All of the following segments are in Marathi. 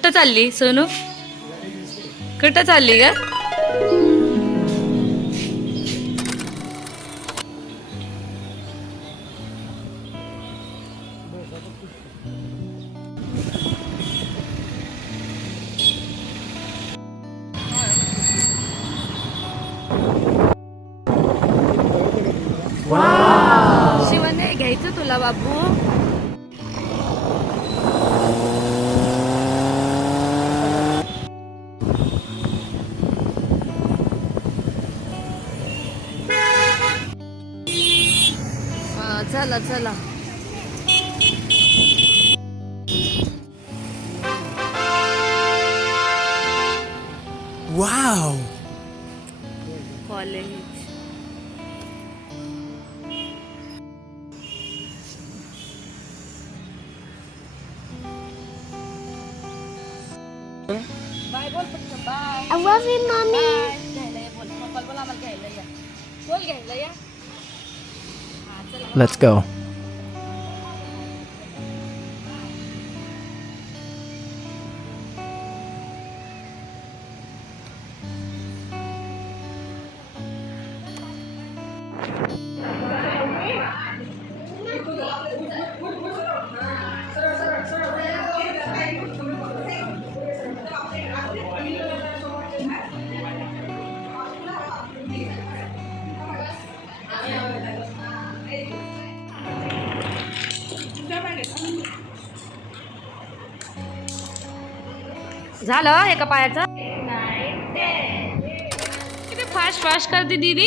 कुठं चालली सोनू? कुठं चालली ग? शिवने घ्यायचं तुला बाबू. चला चला. वाव. कॉलेज. बाय बोल पटकन. Bye. I love you, mommy. घ्यायला ये बोल. पप्पा बोल आम्हाला घ्यायला या. बोल घ्यायला या. हा चला. Let's go. झालं एका पायाचं. किती फास्ट फास्ट करते दीदी.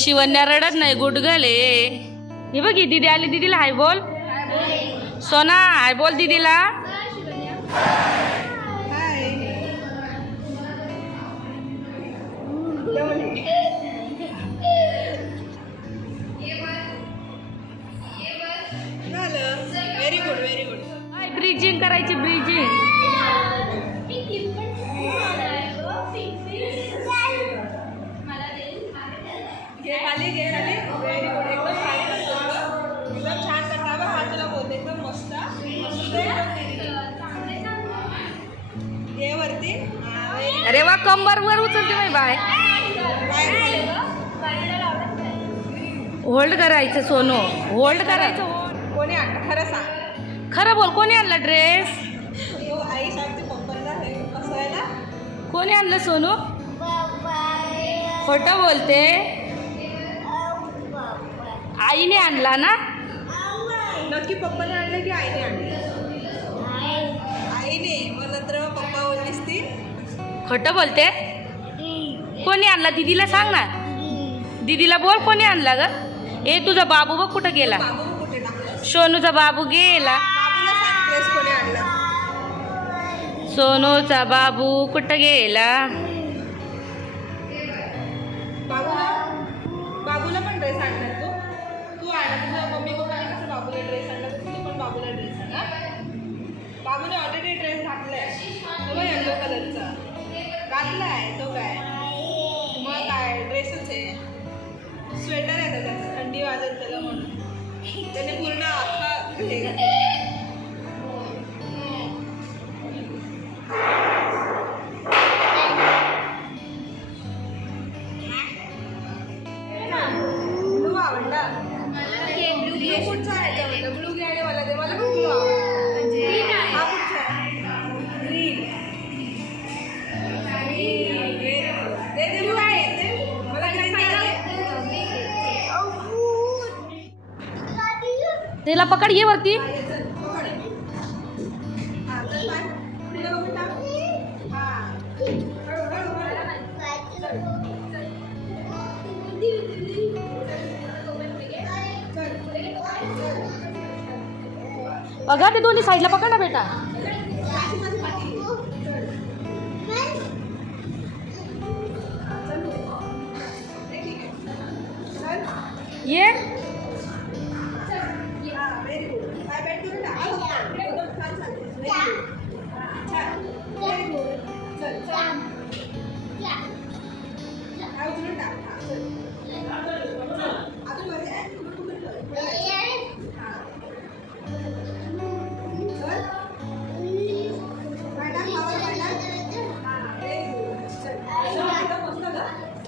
शिवन्या रडत नाही, गुडगल आहे. हे बघ ही दीदी आली. दीदीला हाय बोल. सोना हाय बोल दीदीला. Very good very good. Bridging करायची. ब्रिजिंग. घे खाली घे खाली. Very good. एकदम खाली एकदम छान करता बघ. हा तुला बोलते एकदम मस्त. घे वरती. अरे वा कंबर वर उचलते बाई. बाय. होल्ड करायचं सोनू. होल्ड करायचं. कोणी आणलं खरं सांग. खरं बोल. कोणी आणला ड्रेस? तो आई सांगते पप्पांना हे कसं आहे ना. कोणी आणलं सोनू? खोटं बोलते. आईने आणला ना? नक्की पप्पाने आणलं की आईने आणलं? आईने. मग नंतर पप्पा बोललीस ती. खोटं बोलते. कोणी आणला? दीदीला सांग ना. दीदीला बोल कोणी आणला ग? ए तुझा बाबू बघ कुठं गेला. बाबू कुठे टाकलं? सोनूचा बाबू गेला. बाबूला सांग ड्रेस कोणी आणला. सोनूचा बाबू कुठं गेला? बाबूला पण ड्रेस आणला तू. तू आणला तुझ्या मम्मी पप्पाने कसं बाबूला ड्रेस आणला तू पण बाबूला ड्रेस आणला. बाबूने ऑलरेडी ड्रेस घातलाय. तो येलो कलरचा घातलाय. तो काय मग काय ड्रेसच आहे. स्वेटर आहे त्याचा. थंडी वाजत त्याला म्हणून त्याने पूर्ण अख्खा हे घातलं. ब्लू आवडला. ब्लू कुठचा आहे याच्यामध्ये? ब्लू घे आणि मला दे. मला ब्लू आवडला. हा कुठचा आहे? ग्रीन. दे दे ब्लू आहे ते. मला ग्रीन दे. तिला पकड. ये वरती. बघा ते दोन्ही साईडला पकड ना बेटा. ये. Very good. काय बॅट करू ना. एकदम छान चालते. Very good. चल चल. काय उचलून टाक. चल. अजून मध्ये आहे. चल.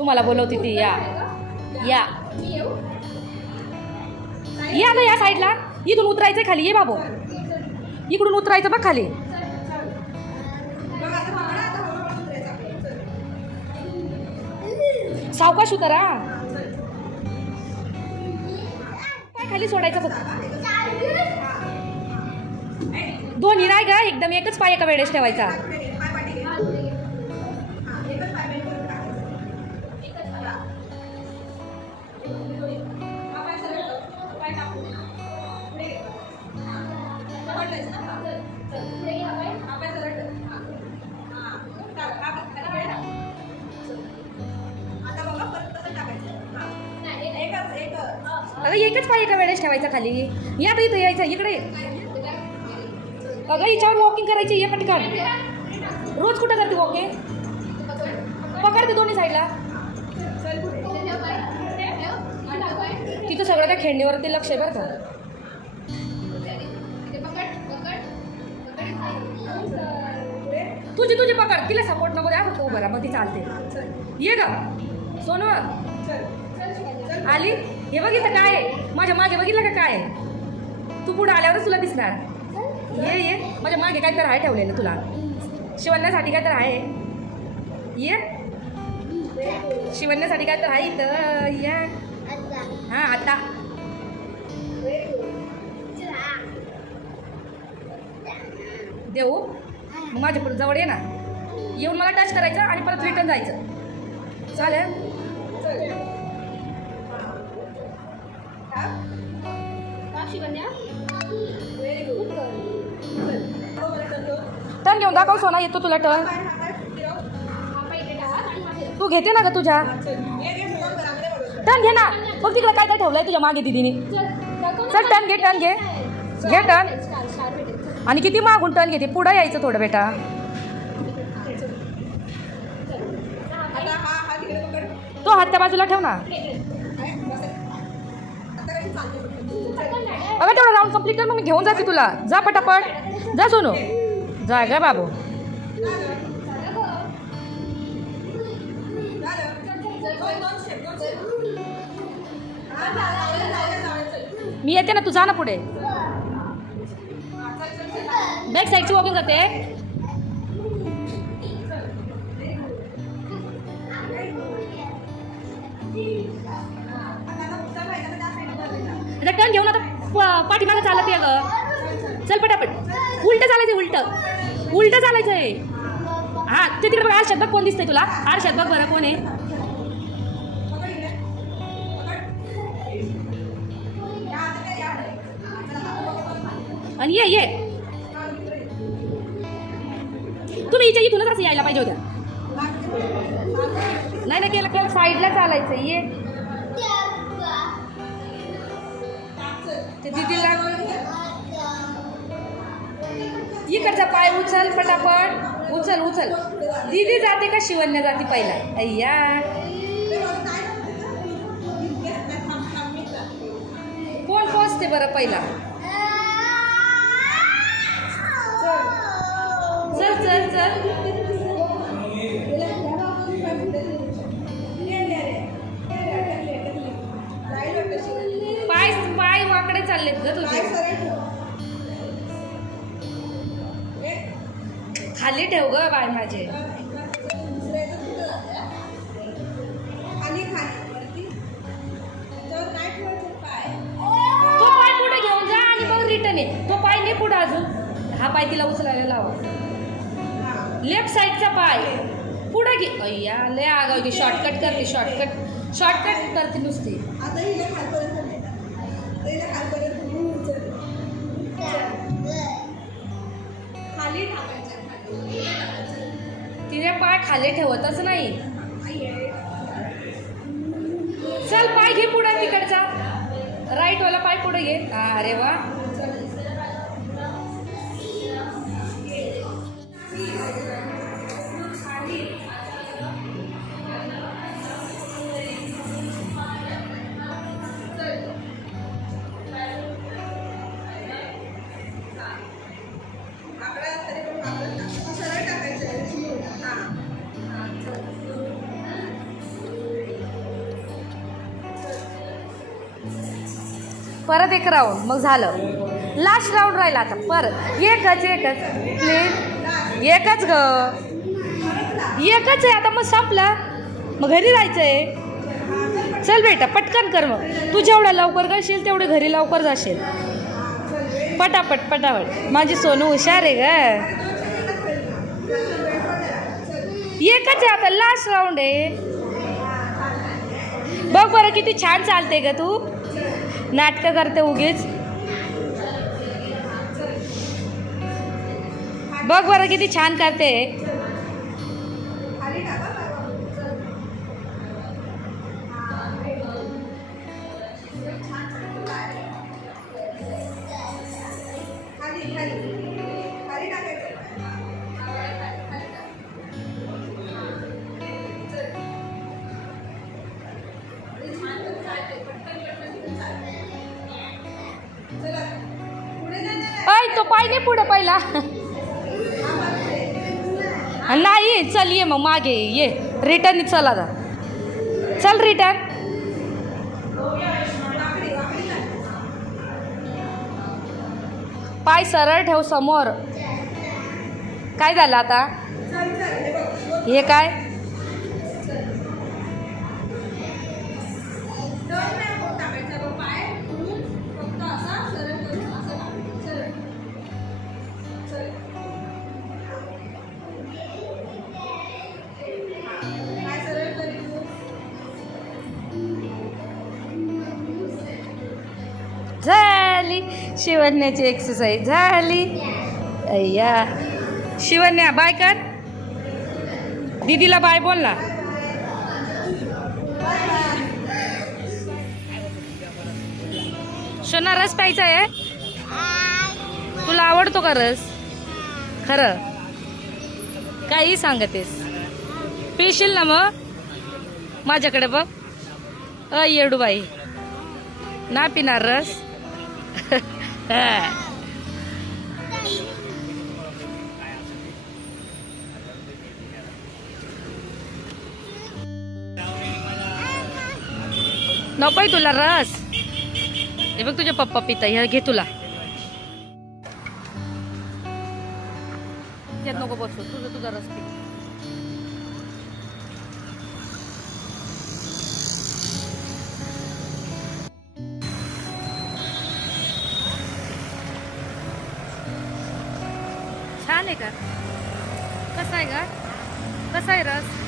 तुम्हाला बोलवते ती या या या ना या साईडला. इथून उतरायचं खाली ये बाबू. इकडून उतरायचं बघ खाली. सावकाश उतरा. काय खाली सोडायचं फक्त. दोन्ही नाही का एकदम एकच पाय एका वेळेस ठेवायचा. अगं एकच पाय एका वेळेस ठेवायचा खाली. या तर इथं यायचं इकडे. अगं हिच्यावर वॉकिंग करायची. ये पटकन. रोज कुठं करते वॉकिंग. पकडते दोन्ही साईडला. तिथं सगळं त्या खेळणीवरती लक्ष आहे बरं का. तुझी पकड. तिला सपोर्ट नको द्या फक्त उभं राहा मग ती चालते. ये ग सोनू आली. हे बघितलं काय आहे माझ्या मागे. बघितलं का काय आहे. तू पुढे आल्यावरच तुला दिसणार. ये माझ्या मागे काय तर आहे ठेवलेलं तुला शिवण्यासाठी. काय तर आहे. ये शिवण्यासाठी काय तर आहे इथं. या हां आता देऊ. मग माझ्या पुढे जवळ ये ना. येऊन मला टच करायचं आणि परत रिटर्न जायचं. चालेल. टर्न घेऊन दाखव सोना. येतो तुला टर्न. तू घेते ना ग तुझ्या. टर्न घे ना. बघ तिकडे काय काय ठेवलंय तुझ्या मागे दीदीने. चल टर्न घे. टर्न घे. घे टर्न. आणि किती मागून टर्न घेते. पुढं यायचं थोडं बेटा. तो हात त्या बाजूला ठेव ना. अगं तेवढा राऊंड कंप्लीट कर मग मी घेऊन जाते तुला. जा पटापट. जा सोनू. जा ग बाबू. मी येते ना. तू जा ना पुढे. बॅक साईडची वॉकिंग करते. टर्न घेऊन आता पाठीमागं चालत आहे ग. चल पटापट. उलटं चालायचं. उलटं चालायचं आहे. हां ते तिकडे बघ. आरशात बघ कोण दिसतंय तुला. आरशात बघ बरं कोण आहे. आणि ये तुम्ही इथूनच असं यायला पाहिजे होत्या. नाही केलं साईडला चालायचं. ये ते दीदीला. इकडचा पाय उचल पटापट. उचल. दीदी जाते का शिवण्या जाते पहिला. अय्या कोण पोचते बरं पहिला. चल. पाय वाकडे चाललेत ग तुझे. खाली ठेव ग बाय माझे. तो पाय पुढे घेऊन जा आणि मग रिटर्न ये. तो पाय नाही पुढे अजून. हा पाय तिला उचलायला लावा. लेफ्ट साईडचा पाय पुढे घे. अय्या लय आगाव की. शॉर्टकट करते नुसती. तिने पाय खाली ठेवतच नाही. चल पाय घे पुढे तिकडचा. राईट वाला पाय पुढे घे. अरे वा. परत एक राऊंड मग झालं. लास्ट राऊंड राहिला आता. परत एकच प्लीज. एकच ग, एकच आहे आता. मग संपला, मग घरी जायचं आहे. चल बेटा पटकन कर. मग तू जेवढा लवकर करशील तेवढे घरी लवकर जाशील. पटापट पटापट. माझी सोनू हुशार आहे ग. एकच आहे आता, लास्ट राऊंड आहे. बघ बरं किती छान चालते ग तू. नाटकं करते उगीच. बघ बरं किती छान करते. अय तो पाय नाही पुढे पहिला. नाही चल ये मग मागे ये. रिटर्न चल आता. चल रिटर्न. पाय सरळ ठेव समोर. काय झालं आता हे काय. झाली शिवण्याची एक्सरसाइज झाली. अय्या शिवण्या बाय कर. दीदीला बाय बोल ना. सोना रस प्यायचा आहे. तुला आवडतो का रस. खरं काही सांगतेस. पेशील ना मग. माझ्याकडे बघ. येडूबाई ना पिणार रस. नकोय तुला रस. हे बघ तुझ्या पप्पा पिता. ह्या घे तुला. त्यात नको बसू. तुझा रस पी. छान आहे का. कसा आहे का. कसा आहे रस.